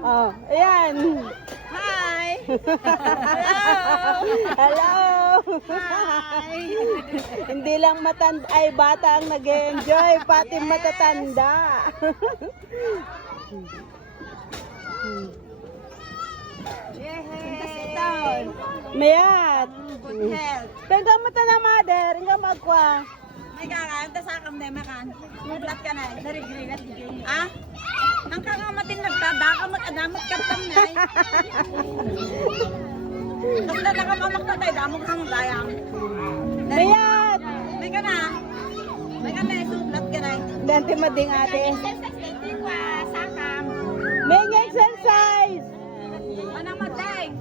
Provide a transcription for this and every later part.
Oh, ayan. Hi! Hello! Hi! Hindi lang matanda ay bata ang nag-enjoy, pati matatanda. Yehey! Mayat. Good health. Tengka mata na mother, hingga magkwa. May kakanta sa akam na makan. Mutlat ka na. Narigrigat. Ah? Ang kakamatin nagtada ka mag-adamat ka tam na. Tapos na nakakamak na tayo. Damog kang dayang. Mayat. May ka na. May ka na. Sudlat ka na. Dante mading ate. Sakam. May exercise. Anang matay.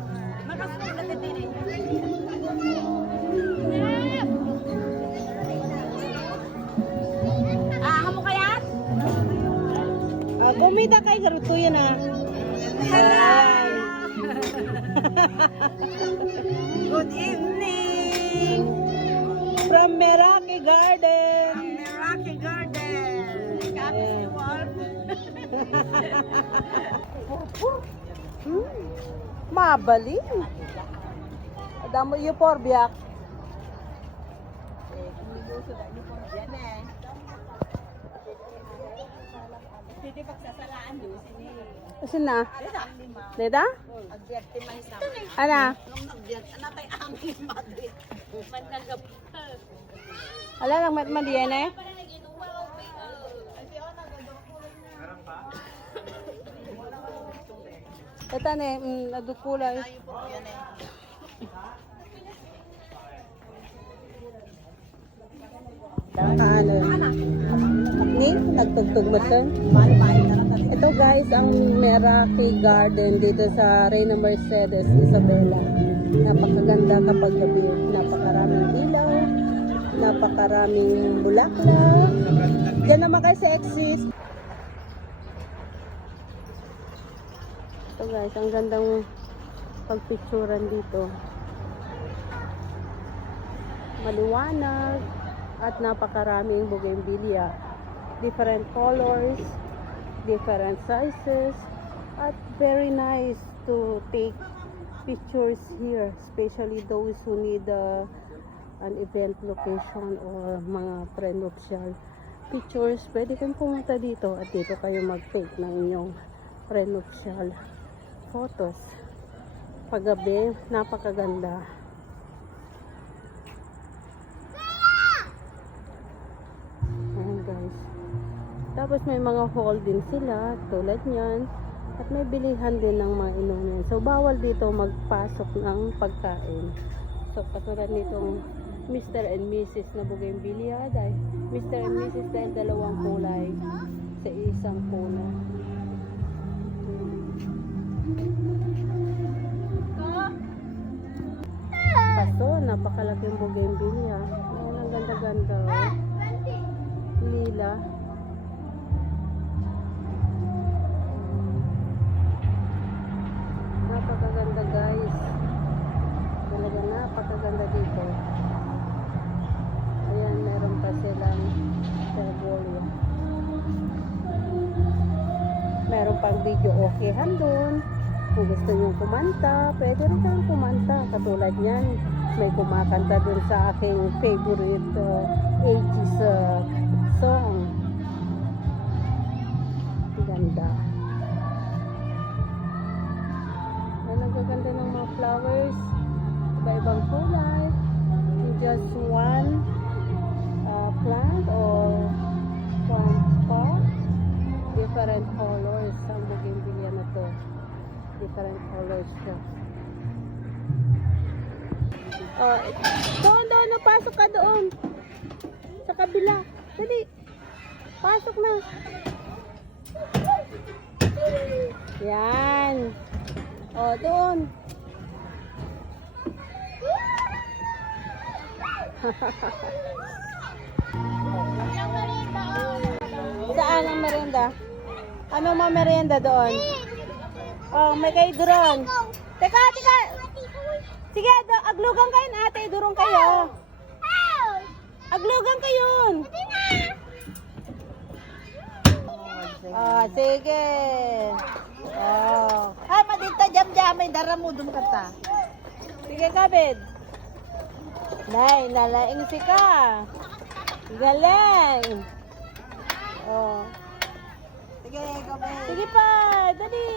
Makasulat na din eh. Amo kaya? Bumida kay garuto yan ah. Hello! Good evening! From Meraki Garden. Meraki Garden! Kami si Wolf. Mabaling. Adamo yung porbiak. Yan eh. Hindi pagsasalaan doon sini. Asin na? Deda? Agberte man sa. Ana? Ano tayo aming madrid? Managap. Ala lang mat diyan eh. Ito ne, nadukulay. Ano? Ni, nagtugtog mo ito? Ito guys, ang Meraki Garden dito sa Reina Mercedes, Isabela. Napakaganda kapag gabi. Napakaraming ilaw, napakaraming bulaklak. Diyan naman kayo sa exit. Ito guys, ang gandang pagpicturan dito. Maliwanag at napakaraming bougainvillea. Different colors, different sizes, at very nice to take pictures here, especially those who need an event location or mga prenuptial pictures. Pwede kayong pumunta dito at dito kayo mag-take ng inyong prenuptial photos. Paggabi, napakaganda. Ayan guys. Tapos may mga hall din sila, tulad niyan. At may bilihan din ng mga inumin. So, bawal dito magpasok ng pagkain. So, katulad nitong Mr. and Mrs. na bougainvillea. Dahil Mr. and Mrs. dahil dalawang kulay sa isang puno. Kaso, napakalaking bougainvillea. Ang ganda-ganda. Lila. Napakaganda guys. Talaga napakaganda dito. Ayan, meron pa silang Servolia. Meron pang video okayhan doon. Kung gusto nyo kumanta, pwede rin kayong kumanta. Katulad yan, may kumakanta dun sa aking favorite 80s song. Ganda. Ang gaganda ng mga flowers. Iba-ibang kulay. Just one plant or one pot. Different colors ang bougainvillea na to. Different colors siya. Doon, pasok ka doon. Sa kabila. Dali. Pasok na. Yan. Doon. Saan ang merienda? Ano mo merienda doon? May kayo doon. Teka. Sige, aglugang kayo na ate. Durong kayo. Aglugang kayo. Ah, sige. Oh. Ay, madita jam-jam. May dara mo dun ka ta. Sige, kabid. Nay, nalaing si ka. Galing. Oh. Sige, gabi. Sige pa, dali.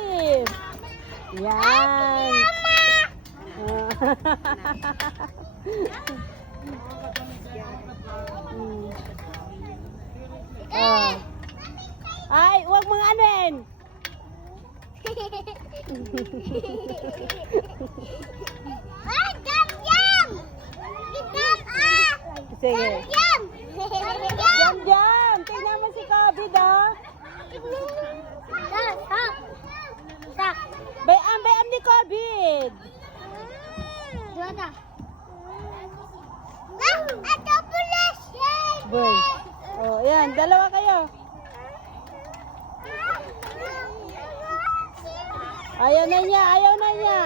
Yan. Oh. Hmm. Oh. Ay, huwag mga anin. Ay, jam-jam! Sige. Jam! Jam, jam. Tingnan mo si Kabid, ah. Bayam ni Kabid. Ito pula siya! Boy. Oh, yan. Dalawa kayo. Ayaw na niya. Ayaw na niya.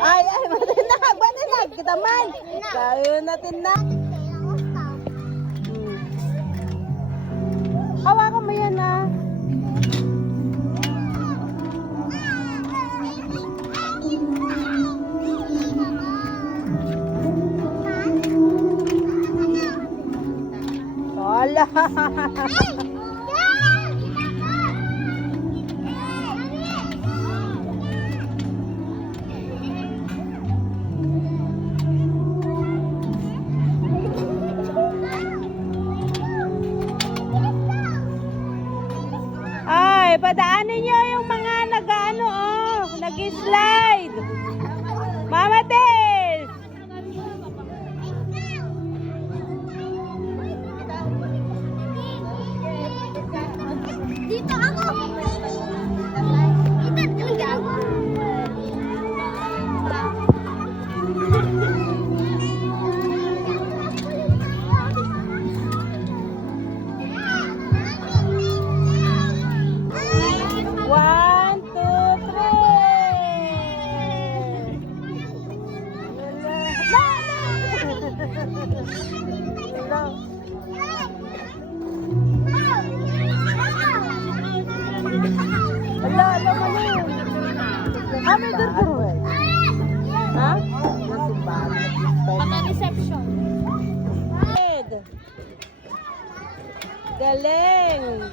Ay, matinag. Matinag. Kita man. Kayo natin na. Hawakan mo yan, ah. Wala. Ay, padaanin nyo yung mga nag-ano, oh, nag-slide. Mama Tess! Dito ako! Dito ako! One, two, three. Hello. Hello, hello, hello. Kami dito. Ha? Paka-reception. Galing.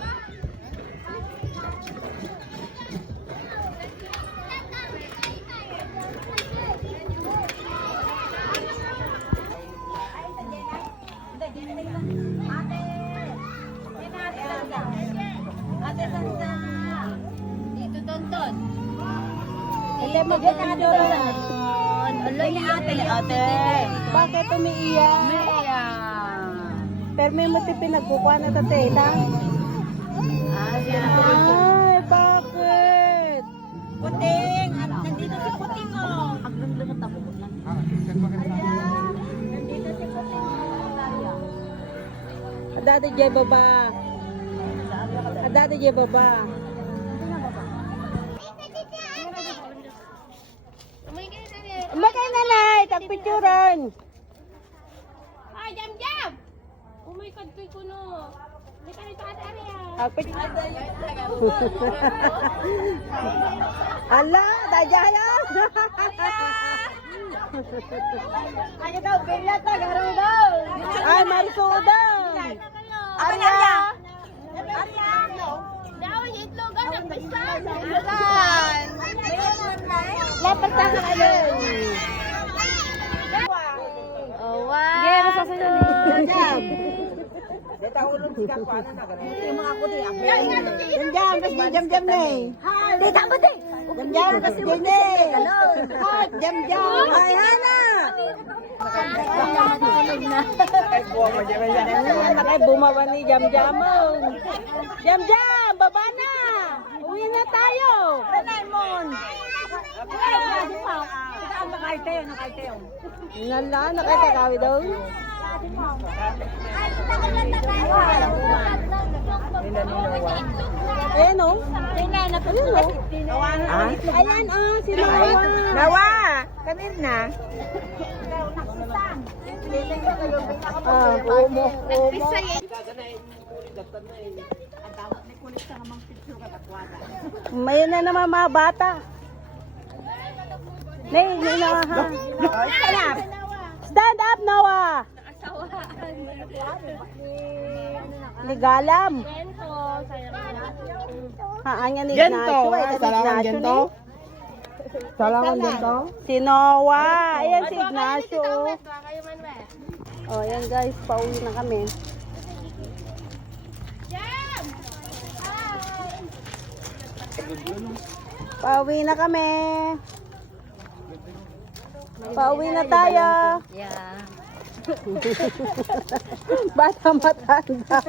Ate Santa. Dito, Tonton. Ate, mag-picture. Alo ni ate. Ate. Bakit umiiyak? Maya. Pero may mati pinagkukuha na tatay, Ay, bakit? Puting. Nandito si Puting, oh. Aglang-lang at tapos lang. Nandito si Puting, oh. Adati jay baba. Adati jay baba. Umay kayo nanay, tagpicturan. Ay, jam-jam! Umay kadtoy ko no. Hindi ka nito ate Aria. Ala, dajaya. Ano daw, bilat na, garo daw. Ay, marisudan. Arya. Daw, itlogan ang pisan. Lapat ka ka alin. Oh, wow. Sige, masasayan ni. Jam. Jam, kasi jam na eh. Dito ba din? Jam, kasi jam na eh. Jam. Ay, Hana. Nakay bumawa ni Jam. Jam, baba na. Uwi na tayo. Raymond. Nala, nakatagawi daw. Ayan o. Ayan o. Ayan o, si Nawa. Nawa. Kanir na. Umo. Ang tawag ni kulit sa namang picture katakwada. Mayon na naman mga bata. Nay, na ha. Stand up, Noah. Ligalam. Gento, sayang na. Ha, anya ni Gento, Ignacio. Ay, salamat Ignacio gento. ni. Salamat gento. Si Noah. Ayan si Ignacio. Kayo man ba? Oh, ayan guys, pauwi na kami. Jam! Pauwi na kami. Pauwi na tayo. Yeah. Bata matanda.